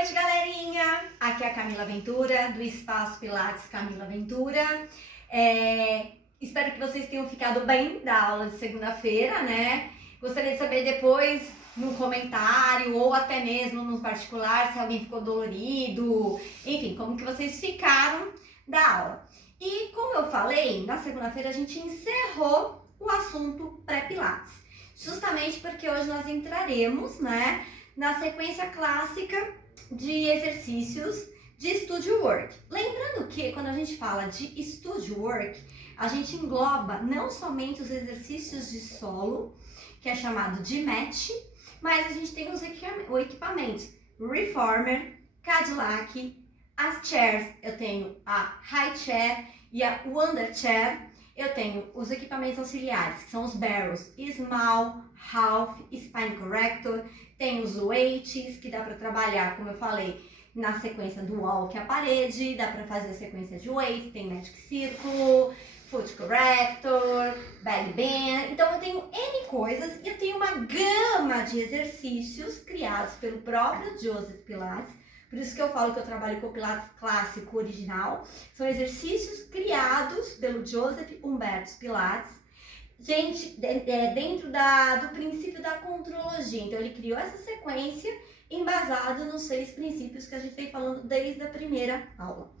noite, galerinha! Aqui é a Camila Ventura, do Espaço Pilates Camila Ventura. Espero que vocês tenham ficado bem da aula de segunda-feira, né? Gostaria de saber depois, no comentário, ou até mesmo no particular, se alguém ficou dolorido, enfim, como que vocês ficaram da aula. E como eu falei, na segunda-feira a gente encerrou o assunto pré-pilates, justamente porque hoje nós entraremos, né, na sequência clássica de exercícios de Studio Work. Lembrando que quando a gente fala de Studio Work, a gente engloba não somente os exercícios de solo, que é chamado de mat, mas a gente tem os equipamentos Reformer, Cadillac, as chairs, eu tenho a High Chair e a Wonder Chair. Eu tenho os equipamentos auxiliares, que são os barrels, Small, Half, Spine Corrector. Tem os weights, que dá para trabalhar, como eu falei, na sequência do wall, que é a parede. Dá para fazer a sequência de weights, tem Magic Circle, Foot Corrector, Bag Bend. Então eu tenho N coisas e eu tenho uma gama de exercícios criados pelo próprio Joseph Pilates. Por isso que eu falo que eu trabalho com o Pilates clássico original. São exercícios criados pelo Joseph Humberto Pilates. Gente, dentro do princípio da contrologia. Então, ele criou essa sequência embasado nos 6 princípios que a gente vem falando desde a primeira aula.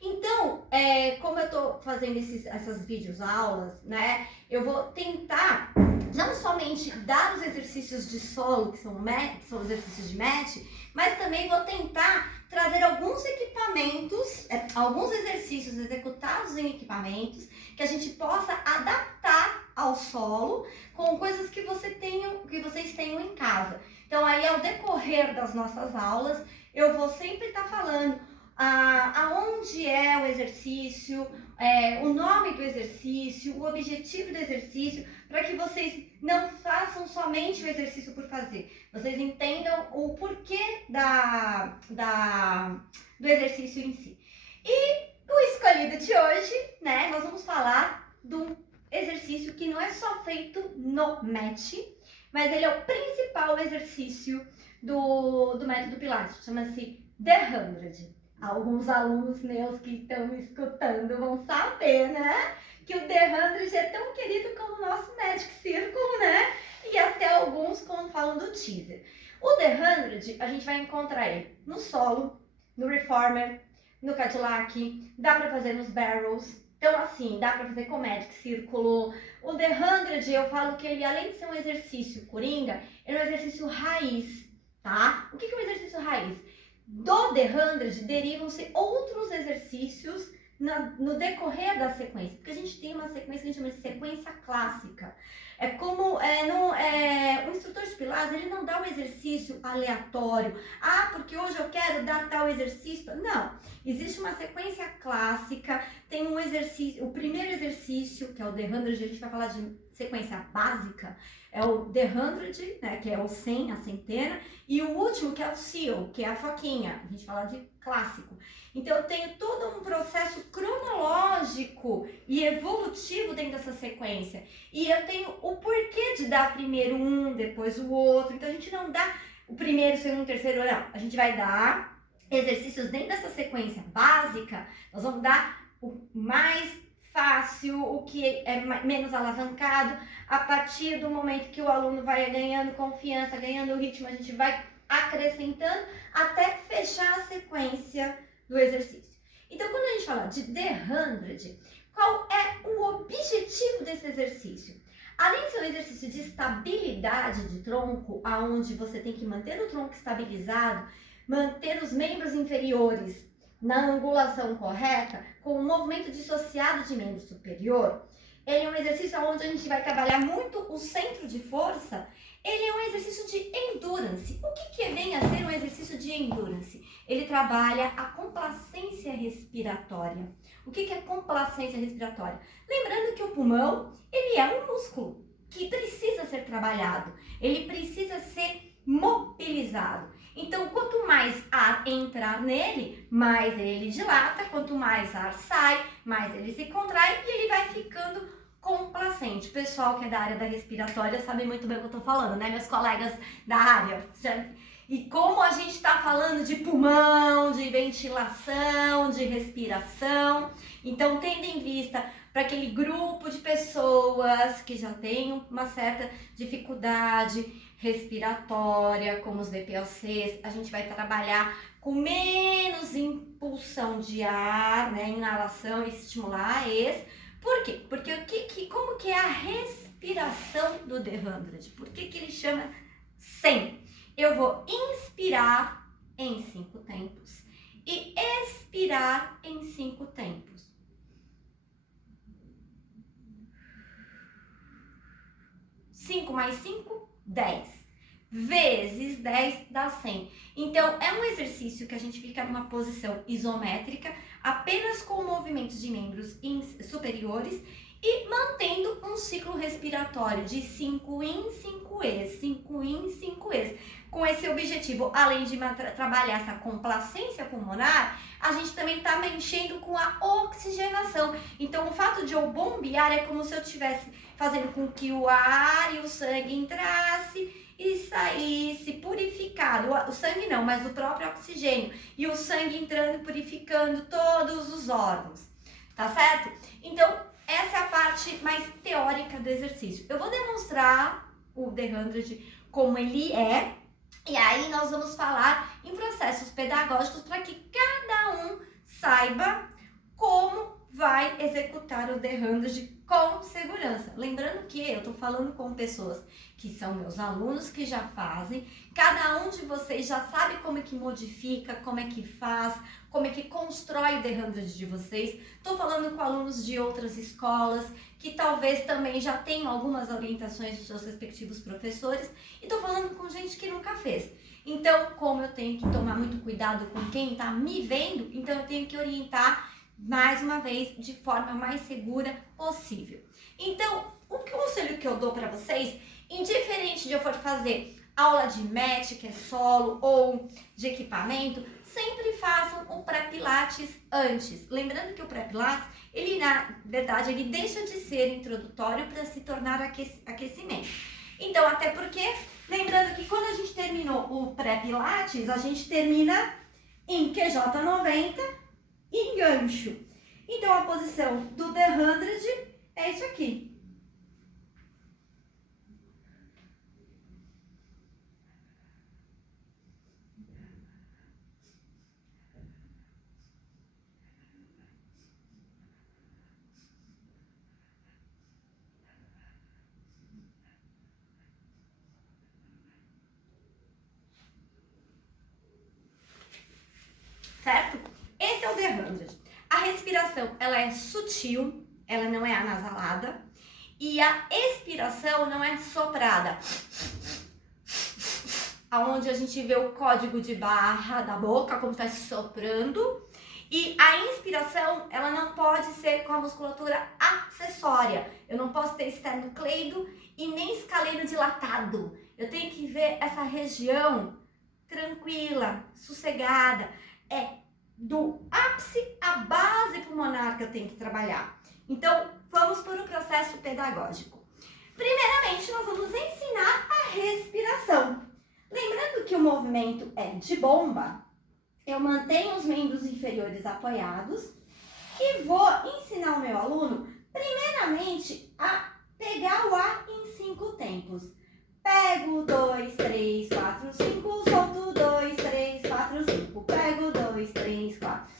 Então, como eu tô fazendo essas vídeos aulas, né, eu vou tentar não somente dar os exercícios de solo, que são exercícios de mat, mas também vou tentar trazer alguns equipamentos, alguns exercícios executados em equipamentos, que a gente possa adaptar ao solo com coisas que vocês tenham em casa. Então, aí, ao decorrer das nossas aulas, eu vou sempre estar falando aonde é o exercício, o nome do exercício, o objetivo do exercício, para que vocês não façam somente o exercício por fazer. Vocês entendam o porquê do exercício em si. E o escolhido de hoje, né, nós vamos falar do exercício que não é só feito no mat, mas ele é o principal exercício do método Pilates, chama-se The 100. Alguns alunos meus que estão me escutando vão saber, né? Que o The 100 é tão querido como o nosso Magic Circle, né? E até alguns quando falam do teaser. O The 100, a gente vai encontrar ele no solo, no Reformer, no Cadillac, dá pra fazer nos barrels. Então, assim, dá pra fazer com Magic Círculo. O The 100, eu falo que ele, além de ser um exercício coringa, ele é um exercício raiz, tá? O que é um exercício raiz? Do The 100 derivam-se outros exercícios no decorrer da sequência, porque a gente tem uma sequência que a gente chama de sequência clássica. É como o instrutor de Pilates, ele não dá um exercício aleatório. Porque hoje eu quero dar tal exercício. Não, existe uma sequência clássica, tem um exercício, o primeiro exercício, que é o The 100, a gente vai falar de sequência básica, é o The 100, né, que é o 100, a centena, e o último, que é o Seal, que é a foquinha, a gente fala de clássico. Então, eu tenho todo um processo cronológico e evolutivo dentro dessa sequência. E eu tenho o porquê de dar primeiro um, depois o outro. Então, a gente não dá o primeiro, segundo, terceiro, não. A gente vai dar exercícios dentro dessa sequência básica. Nós vamos dar o mais fácil, o que é menos alavancado. A partir do momento que o aluno vai ganhando confiança, ganhando ritmo, a gente vai acrescentando até fechar a sequência do exercício. Então, quando a gente fala de The 100, qual é o objetivo desse exercício? Além de ser um exercício de estabilidade de tronco, aonde você tem que manter o tronco estabilizado, manter os membros inferiores na angulação correta, com o movimento dissociado de membro superior, ele é um exercício onde a gente vai trabalhar muito o centro de força. Ele é um exercício de endurance. O que vem a ser um exercício de endurance? Ele trabalha a complacência respiratória. O que é complacência respiratória? Lembrando que o pulmão, ele é um músculo que precisa ser trabalhado. Ele precisa ser mobilizado. Então, quanto mais ar entrar nele, mais ele dilata. Quanto mais ar sai, mais ele se contrai e ele vai ficando complacente. O pessoal que é da área da respiratória sabe muito bem o que eu tô falando, né? Meus colegas da área. E como a gente está falando de pulmão, de ventilação, de respiração, então tendo em vista para aquele grupo de pessoas que já tem uma certa dificuldade respiratória, como os VPOCs, a gente vai trabalhar com menos impulsão de ar, né, inalação e estimular esse. Por quê? Porque como que é a respiração do The 100? Por que ele chama 100? Eu vou inspirar em 5 tempos e expirar em 5 tempos. 5 mais 5, 10. Vezes 10 dá 100. Então, é um exercício que a gente fica numa posição isométrica, apenas com movimentos de membros superiores e mantendo um ciclo respiratório de 5 in, 5 ex, 5 in, 5 ex. Com esse objetivo, além de trabalhar essa complacência pulmonar, a gente também está mexendo com a oxigenação. Então, o fato de eu bombear é como se eu estivesse fazendo com que o ar e o sangue entrasse e saísse purificado. O sangue não, mas o próprio oxigênio. E o sangue entrando e purificando todos os órgãos. Tá certo? Então, essa é a parte mais teórica do exercício. Eu vou demonstrar o The 100 como ele é. E aí nós vamos falar em processos pedagógicos para que cada um saiba como vai executar o The 100 com segurança. Lembrando que eu estou falando com pessoas que são meus alunos, que já fazem. Cada um de vocês já sabe como é que modifica, como é que faz, como é que constrói o The 100 de vocês. Estou falando com alunos de outras escolas, que talvez também já tenham algumas orientações dos seus respectivos professores. E estou falando com gente que nunca fez. Então, como eu tenho que tomar muito cuidado com quem está me vendo, então eu tenho que orientar mais uma vez, de forma mais segura possível. Então, o conselho que eu dou para vocês, indiferente de eu for fazer aula de match, que é solo, ou de equipamento, sempre façam o pré-pilates antes. Lembrando que o pré-pilates, ele na verdade, ele deixa de ser introdutório para se tornar aquecimento. Então, até porque, lembrando que quando a gente terminou o pré-pilates, a gente termina em QJ90, engancho. Então, a posição do The 100 é isso aqui. Certo? Esse é o The 100. A respiração, ela é sutil, ela não é anasalada. E a expiração não é soprada. Aonde a gente vê o código de barra da boca, como está soprando. E a inspiração, ela não pode ser com a musculatura acessória. Eu não posso ter esternocleido e nem escaleno dilatado. Eu tenho que ver essa região tranquila, sossegada. É do ápice à base pulmonar que eu tenho que trabalhar. Então, vamos para o processo pedagógico. Primeiramente, nós vamos ensinar a respiração. Lembrando que o movimento é de bomba, eu mantenho os membros inferiores apoiados e vou ensinar o meu aluno, primeiramente, a pegar o ar em 5 tempos. Pego 2, 3, 4, 5, solto 2, 3, 4, 5. Pego 2, 3, 4.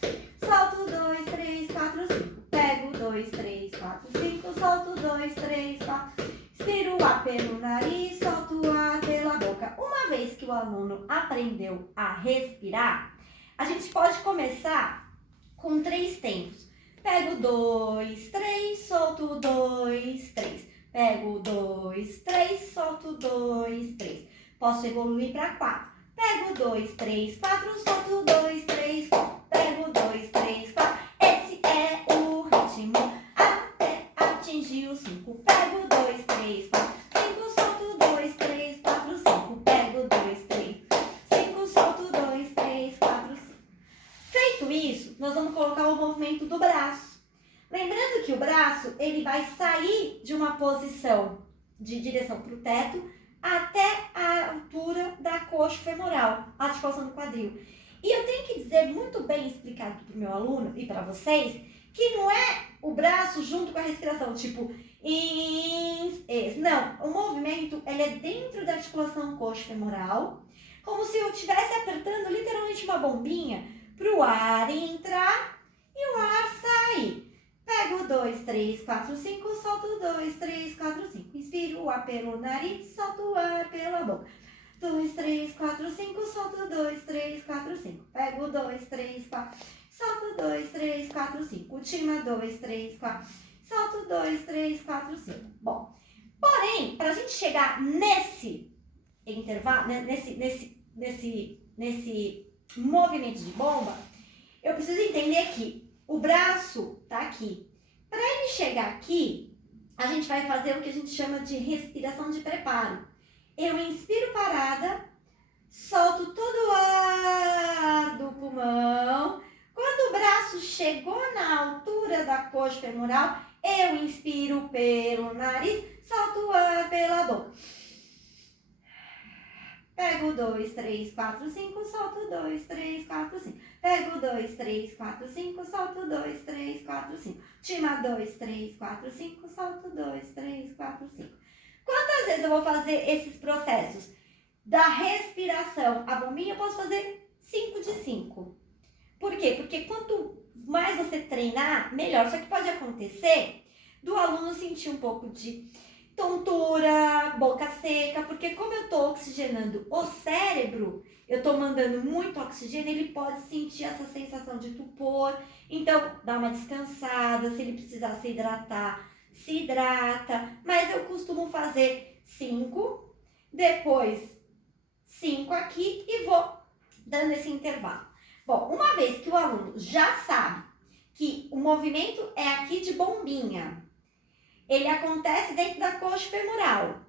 Solto 2, 3, 4, 5. Pego 2, 3, 4, 5. Solto 2, 3, 4. Inspiro o ar pelo nariz, solto o ar pela boca. Uma vez que o aluno aprendeu a respirar, a gente pode começar com 3 tempos. Pego 2, 3, solto 2, 3. Pego 2, 3, solto 2, 3. Posso evoluir para 4. Pego 2, 3, 4, solto 2, 3, 4. Pego 2, 3, 4. Esse é o ritmo até atingir o 5. Pego 2, 3, 4, 5, solto 2, 3, 4, 5. Pego 2, 3, 5, solto 2, 3, 4, 5. Feito isso, nós vamos colocar o movimento do braço. Lembrando que o braço, ele vai sair de uma posição de direção para o teto até a altura da coxa femoral, a articulação do quadril. E eu tenho que dizer muito bem explicado para o meu aluno e para vocês que não é o braço junto com a respiração, tipo, não, o movimento ele é dentro da articulação coxo-femoral, como se eu estivesse apertando literalmente uma bombinha para o ar entrar e o ar sair. Pego 2, 3, 4, 5, solto 2, 3, 4, 5. Inspiro o ar pelo nariz, solto o ar pela boca. 2, 3, 4, 5, solto 2, 3, 4, 5. Pego 2, 3, 4, solto 2, 3, 4, 5. Última 2, 3, 4, solto 2, 3, 4, 5. Bom, porém, para a gente chegar nesse intervalo, nesse movimento de bomba, eu preciso entender que o braço tá aqui. Para ele chegar aqui, a gente vai fazer o que a gente chama de respiração de preparo. Eu inspiro parada, solto todo o ar do pulmão. Quando o braço chegou na altura da coxa femoral, eu inspiro pelo nariz, solto o ar pela boca. Pego 2, 3, 4, 5, solto 2, 3, 4, 5. Pego 2, 3, 4, 5, solto 2, 3, 4, 5. Última 2, 3, 4, 5, solto 2, 3, 4, 5. Quantas vezes eu vou fazer esses processos? Da respiração, a bombinha, eu posso fazer 5 de 5. Por quê? Porque quanto mais você treinar, melhor. Só que pode acontecer do aluno sentir um pouco de tontura, boca seca, porque como eu estou oxigenando o cérebro, eu estou mandando muito oxigênio, ele pode sentir essa sensação de tupor. Então, dá uma descansada, se ele precisar se hidratar, se hidrata. Mas eu costumo fazer 5, depois 5 aqui e vou dando esse intervalo. Bom, uma vez que o aluno já sabe que o movimento é aqui de bombinha, ele acontece dentro da coxa femoral.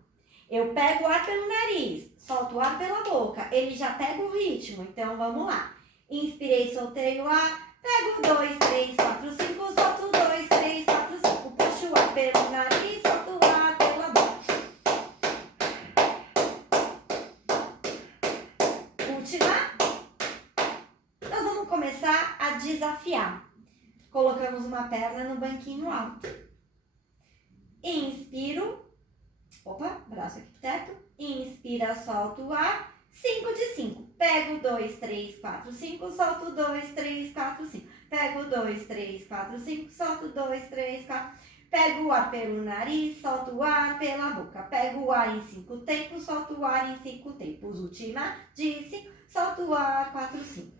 Eu pego o ar pelo nariz, solto o ar pela boca, ele já pega o ritmo. Então, vamos lá. Inspirei, soltei o ar, pego 2, 3, 4, 5, solto 2, 3, 4, 5. Puxo o ar pelo nariz, solto o ar pela boca. Última. Nós vamos começar a desafiar. Colocamos uma perna no banquinho alto. Inspiro, opa, braço aqui pro teto, inspira, solta o ar, 5 de 5, pego 2, 3, 4, 5, solto 2, 3, 4, 5, pego 2, 3, 4, 5, solto 2, 3, 4, pego o ar pelo nariz, solto o ar pela boca, pego o ar em 5 tempos, solto o ar em 5 tempos, última de 5, solto o ar, 4, 5.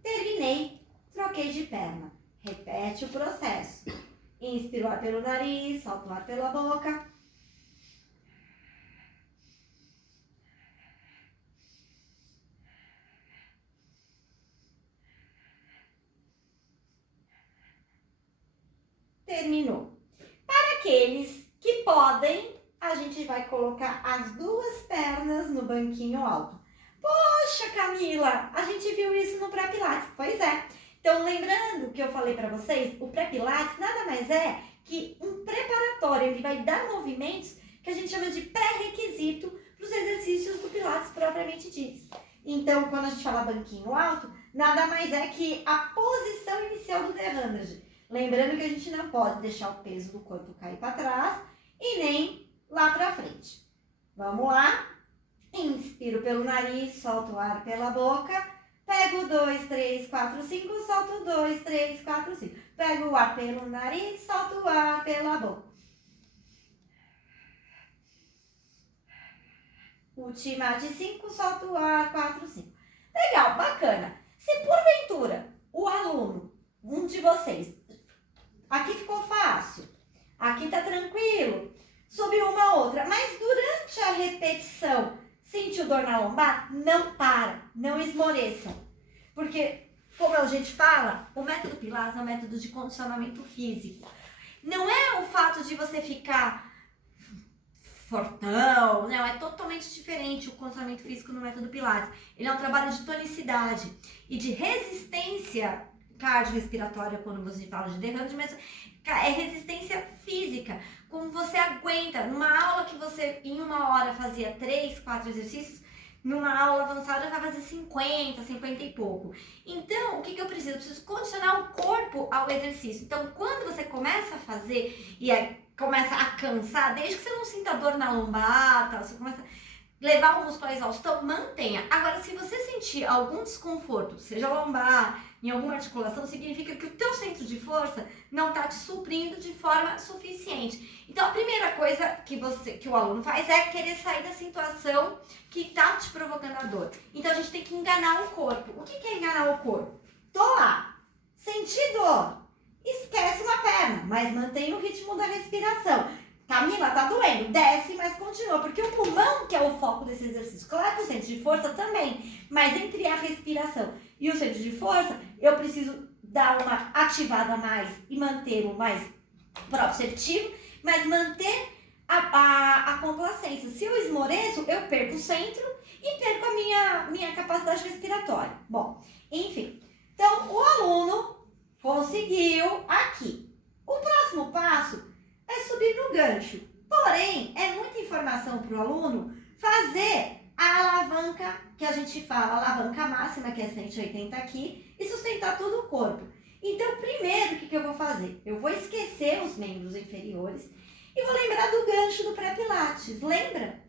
Terminei, troquei de perna, repete o processo. Inspiro o ar pelo nariz, solto o ar pela boca. Terminou. Para aqueles que podem, a gente vai colocar as duas pernas no banquinho alto. Poxa, Camila, a gente viu isso no pré-pilates. Pois é. Então, lembrando que eu falei para vocês, o pré-pilates nada mais é que um preparatório. Ele vai dar movimentos que a gente chama de pré-requisito para os exercícios do pilates propriamente ditos. Então, quando a gente fala banquinho alto, nada mais é que a posição inicial do The 100. Lembrando que a gente não pode deixar o peso do corpo cair para trás e nem lá para frente. Vamos lá? Inspiro pelo nariz, solto o ar pela boca. Pego 2, 3, 4, 5, solto 2, 3, 4, 5. Pego o ar pelo nariz, solto o ar pela boca. Última de 5, solto o ar, 4, 5. Legal, bacana. Se porventura o aluno, um de vocês, aqui ficou fácil, aqui tá tranquilo, subiu uma outra, mas durante a repetição sentiu dor na lombar? Não para, não esmoreçam. Porque, como a gente fala, o método Pilates é um método de condicionamento físico. Não é o fato de você ficar fortão, não, é totalmente diferente o condicionamento físico no método Pilates. Ele é um trabalho de tonicidade e de resistência cardiorrespiratória quando você fala de The 100, mas é resistência física. Como você aguenta. Numa aula que você, em 1 hora, fazia 3, 4 exercícios, numa aula avançada vai fazer 50, 50 e pouco. Então, o que eu preciso? Eu preciso condicionar o corpo ao exercício. Então, quando você começa a fazer e começa a cansar, desde que você não sinta dor na lombar, tá? Você começa a levar o músculo à exaustão, mantenha. Agora, se você sentir algum desconforto, seja lombar, em alguma articulação, significa que o teu centro de força não está te suprindo de forma suficiente. Então, a primeira coisa que o aluno faz é querer sair da situação que está te provocando a dor. Então, a gente tem que enganar o corpo. O que é enganar o corpo? Tô lá, senti dor, esquece uma perna, mas mantém o ritmo da respiração. Camila, tá doendo, desce, mas continua, porque o pulmão que é o foco desse exercício. Claro que o centro de força também, mas entre a respiração e o centro de força, eu preciso dar uma ativada a mais e manter o mais proprioceptivo, mas manter a complacência. Se eu esmoreço, eu perco o centro e perco a minha capacidade respiratória. Bom, enfim. Então, o aluno conseguiu aqui. O próximo passo é subir no gancho. Porém, é muita informação para o aluno fazer a alavanca, que a gente fala, alavanca máxima, que é 180 aqui, e sustentar todo o corpo. Então, primeiro, o que eu vou fazer? Eu vou esquecer os membros inferiores e vou lembrar do gancho do pré-pilates, lembra?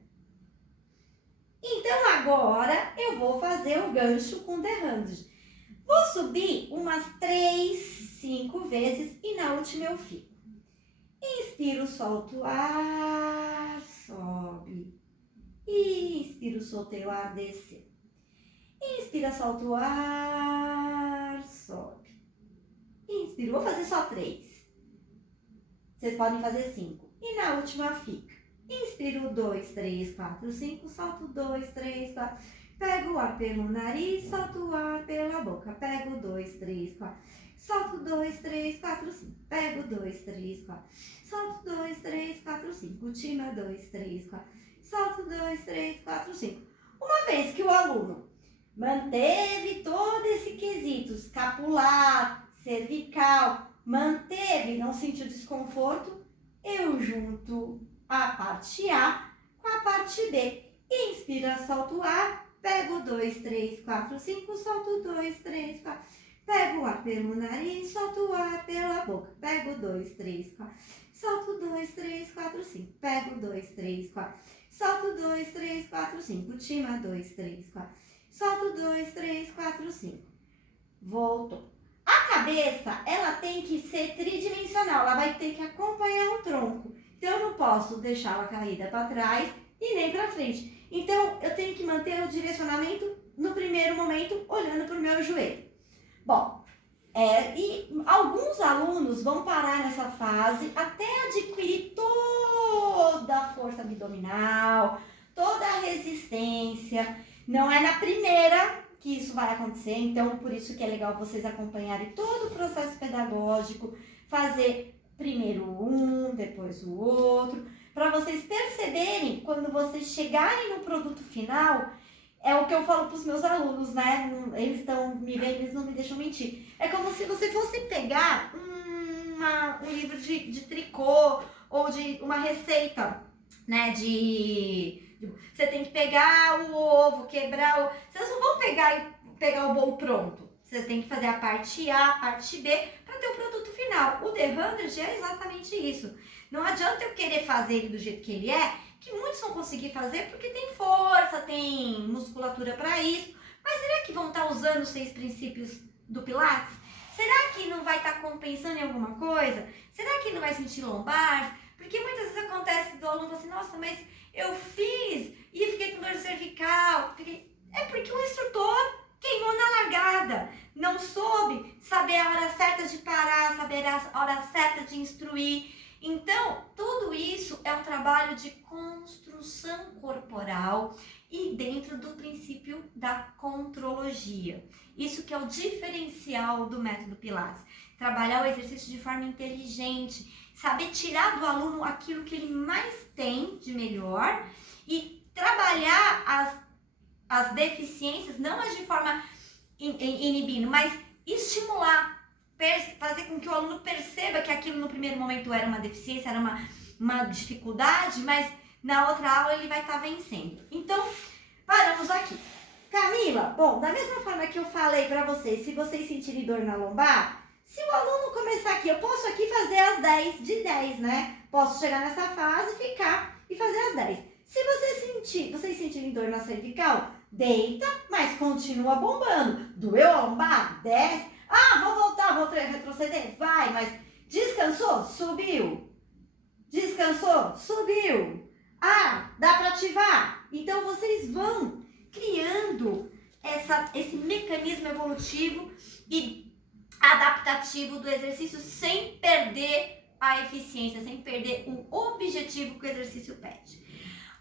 Então, agora, eu vou fazer o gancho com The 100. Vou subir umas 3, 5 vezes e na última eu fico. Inspiro, solto o ar, sobe. Inspiro, soltei o ar, desceu. Inspira, solta o ar, sobe. Inspiro, vou fazer só 3. Vocês podem fazer 5. E na última fica. Inspiro, 2, 3, 4, 5. Solto 2, 3, 4. Pego o ar pelo nariz, solto o ar pela boca. Pego 2, 3, 4. Solto 2, 3, 4, 5. Pego 2, 3, 4. Solto 2, 3, 4, 5. Ultima 2, 3, 4. Solto 2, 3, 4, 5. Uma vez que o aluno manteve todo esse quesito escapular, cervical, manteve, não sentiu desconforto, eu junto a parte A com a parte B. Inspira, solto o ar, pego 2, 3, 4, 5, solto 2, 3, 4. Pego o ar pelo nariz, solto o ar pela boca. Pego 2, 3, 4. Solto 2, 3, 4, 5. Pego 2, 3, 4. Solto 2, 3, 4, 5. Ultima 2, 3, 4. Solto 2, 3, 4, 5. Voltou. A cabeça, ela tem que ser tridimensional. Ela vai ter que acompanhar o tronco. Então, eu não posso deixá-la caída para trás e nem para frente. Então, eu tenho que manter o direcionamento no primeiro momento, olhando para o meu joelho. Bom, e alguns alunos vão parar nessa fase até adquirir toda a força abdominal, toda a resistência. Não é na primeira que isso vai acontecer, então por isso que é legal vocês acompanharem todo o processo pedagógico, fazer primeiro um, depois o outro, para vocês perceberem quando vocês chegarem no produto final. É o que eu falo para os meus alunos, né? Eles estão me vendo, eles não me deixam mentir. É como se você fosse pegar um livro de tricô ou de uma receita, né? Você tem que pegar o ovo, quebrar o... Vocês não vão pegar o bolo pronto. Vocês têm que fazer a parte A, a parte B, para ter o produto final. O The 100 é exatamente isso. Não adianta eu querer fazer ele do jeito que ele é, que muitos vão conseguir fazer porque tem força, tem musculatura para isso. Mas será que vão estar usando os 6 princípios do Pilates? Será que não vai estar compensando em alguma coisa? Será que não vai sentir lombar? Porque muitas vezes acontece do aluno assim, nossa, mas eu fiz e fiquei com dor cervical. É porque o instrutor queimou na largada, não soube saber a hora certa de parar, saber a hora certa de instruir. Então, tudo isso é um trabalho de construção corporal e dentro do princípio da contrologia. Isso que é o diferencial do método Pilates. Trabalhar o exercício de forma inteligente, saber tirar do aluno aquilo que ele mais tem de melhor e trabalhar as deficiências, não as de forma inibindo, mas estimular. fazer com que o aluno perceba que aquilo no primeiro momento era uma deficiência, era uma dificuldade, mas na outra aula ele vai estar vencendo. Então, paramos aqui. Camila, bom, da mesma forma que eu falei para vocês, se vocês sentirem dor na lombar, se o aluno começar aqui, eu posso aqui fazer as 10 de 10, né? Posso chegar nessa fase, ficar e fazer as 10. Se vocês sentirem dor na cervical, deita, mas continua bombando. Doeu a lombar? Desce. Ah, vou voltar, vou retroceder? Vai, mas descansou? Subiu. Descansou? Subiu. Ah, dá para ativar? Então, vocês vão criando esse mecanismo evolutivo e adaptativo do exercício sem perder a eficiência, sem perder o objetivo que o exercício pede.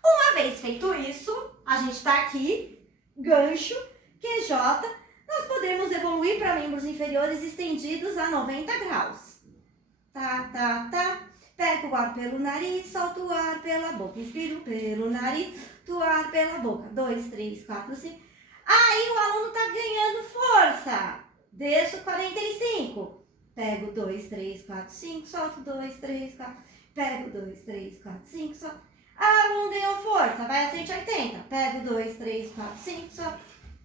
Uma vez feito isso, a gente está aqui, gancho, QJ, nós podemos evoluir para membros inferiores estendidos a 90 graus. Tá. Pega o ar pelo nariz, solta o ar pela boca. Inspiro pelo nariz, do ar pela boca. 2, 3, 4, 5. Aí o aluno tá ganhando força. Desço 45. Pego 2, 3, 4, 5, solto 2, 3, 4. Pego 2, 3, 4, 5, solto. Ah, o aluno ganhou força, vai a 180. Pego 2, 3, 4, 5, solto.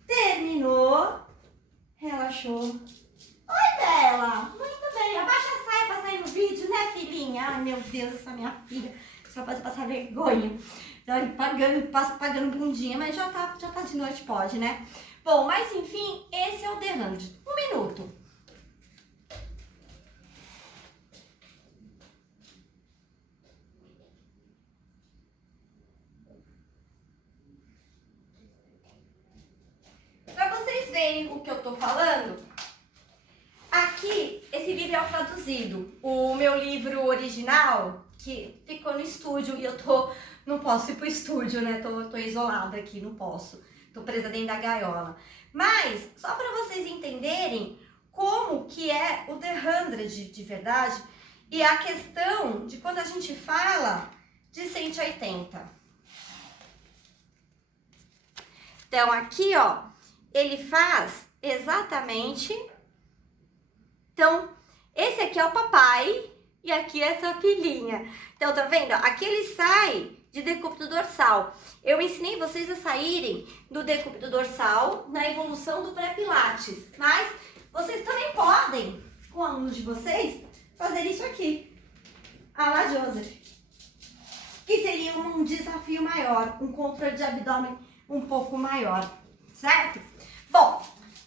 Terminou. Relaxou. Oi, Bela. Muito bem. Abaixa a saia pra sair no vídeo, né, filhinha? Ai, meu Deus, essa minha filha. Só faz passar vergonha. Pagando bundinha, mas já tá de noite, pode, né? Bom, mas enfim, esse é o The 100. 1 minuto. Pra vocês verem o que eu tô falando, aqui, esse livro é o traduzido. O meu livro original, que ficou no estúdio e eu não posso ir pro estúdio, né? Tô isolada aqui, não posso. Tô presa dentro da gaiola. Mas, só para vocês entenderem como que é o The 100 de verdade e a questão de quando a gente fala de 180. Então, aqui, ó, ele faz exatamente... Então, esse aqui é o papai e aqui é essa filhinha. Então, tá vendo? Aqui ele sai de decúbito dorsal. Eu ensinei vocês a saírem do decúbito dorsal na evolução do pré-pilates. Mas vocês também podem, com alunos de vocês, fazer isso aqui. A la Joseph. Que seria um desafio maior, um controle de abdômen um pouco maior, certo? Bom,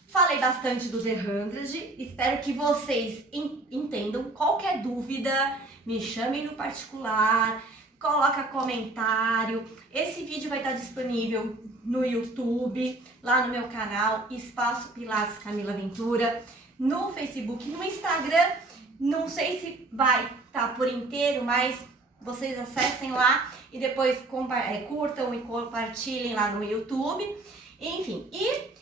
falei bastante do The 100, espero que vocês entendam. Qualquer dúvida, me chamem no particular, coloca comentário. Esse vídeo vai estar disponível no YouTube, lá no meu canal, Espaço Pilates Camila Ventura, no Facebook, no Instagram. Não sei se vai estar por inteiro, mas vocês acessem lá e depois curtam e compartilhem lá no YouTube. Enfim, e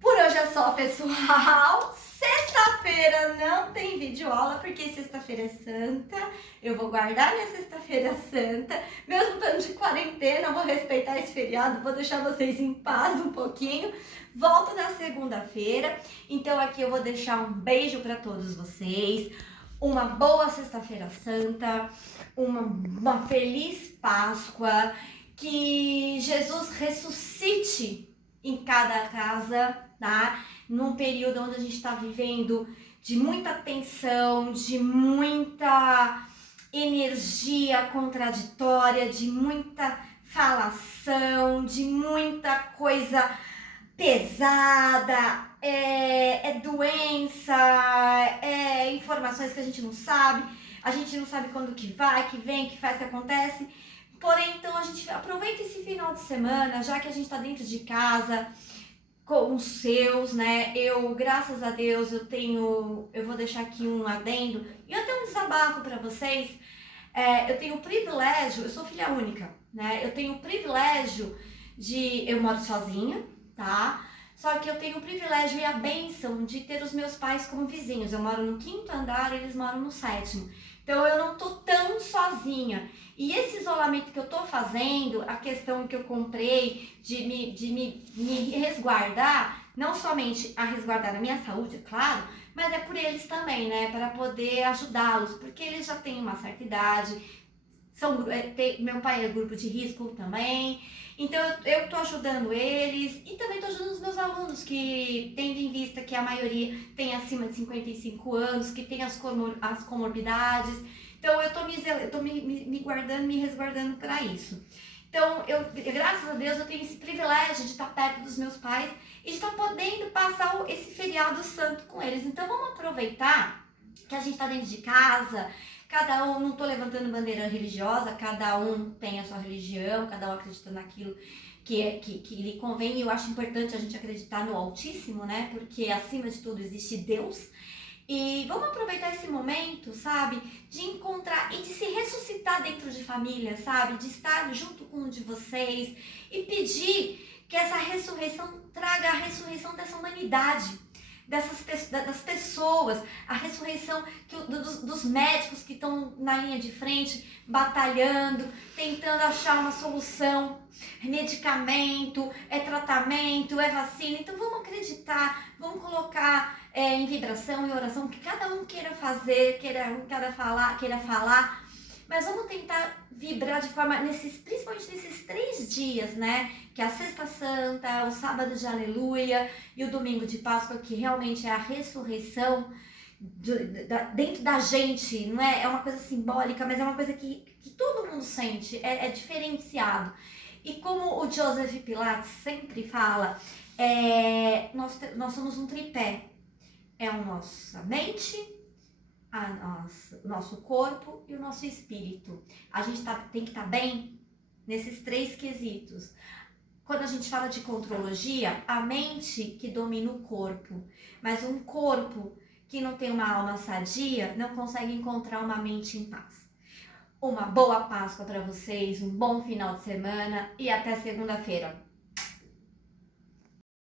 por hoje é só, pessoal. Sexta-feira não tem videoaula, porque sexta-feira é santa. Eu vou guardar minha sexta-feira santa. Mesmo estando de quarentena, eu vou respeitar esse feriado, vou deixar vocês em paz um pouquinho. Volto na segunda-feira. Então aqui eu vou deixar um beijo para todos vocês. Uma boa sexta-feira santa. Uma feliz Páscoa. Que Jesus ressuscite em cada casa, tá? Num período onde a gente está vivendo de muita tensão, de muita energia contraditória, de muita falação, de muita coisa pesada, é doença, é informações que a gente não sabe quando que vai, que vem, que faz, que acontece. Porém, então, a gente aproveita esse final de semana, já que a gente tá dentro de casa, com os seus, né? Graças a Deus, eu vou deixar aqui um adendo, e eu tenho um desabafo para vocês. Eu tenho o privilégio, eu sou filha única, né? Eu tenho o privilégio eu moro sozinha, tá? Só que eu tenho o privilégio e a bênção de ter os meus pais como vizinhos. Eu moro no 5º andar, eles moram no 7º. Então eu não tô tão sozinha. E esse isolamento que eu tô fazendo, a questão que eu comprei de me resguardar, não somente a resguardar a minha saúde, claro, mas é por eles também, né? Para poder ajudá-los, porque eles já têm uma certa idade, meu pai é grupo de risco também, então eu tô ajudando eles e também tô ajudando os meus alunos que, tendo em vista que a maioria tem acima de 55 anos, que tem as comorbidades, então eu tô me guardando, me resguardando para isso. Então, graças a Deus, eu tenho esse privilégio de estar perto dos meus pais e de estar podendo passar esse feriado santo com eles. Então, vamos aproveitar que a gente está dentro de casa, cada um, não estou levantando bandeira religiosa, cada um tem a sua religião, cada um acredita naquilo que lhe convém. E eu acho importante a gente acreditar no Altíssimo, né? Porque acima de tudo existe Deus. E vamos aproveitar esse momento, sabe, de encontrar e de se ressuscitar dentro de família, sabe, de estar junto com um de vocês e pedir que essa ressurreição traga a ressurreição dessa humanidade, das pessoas, a ressurreição dos médicos que estão na linha de frente, batalhando, tentando achar uma solução, medicamento, tratamento, vacina. Então vamos acreditar, vamos colocar em vibração, em oração, que cada um queira fazer, queira falar, mas vamos tentar vibrar de forma, principalmente nesses 3 dias, né? Que é a Sexta Santa, o Sábado de Aleluia e o Domingo de Páscoa, que realmente é a ressurreição dentro da gente, não é? É uma coisa simbólica, mas é uma coisa que todo mundo sente, é diferenciado. E como o Joseph Pilates sempre fala, nós somos um tripé. É a nossa mente, o nosso corpo e o nosso espírito. A gente tem que estar bem nesses 3 quesitos. Quando a gente fala de contrologia, a mente que domina o corpo, mas um corpo que não tem uma alma sadia não consegue encontrar uma mente em paz. Uma boa Páscoa para vocês, um bom final de semana e até segunda-feira.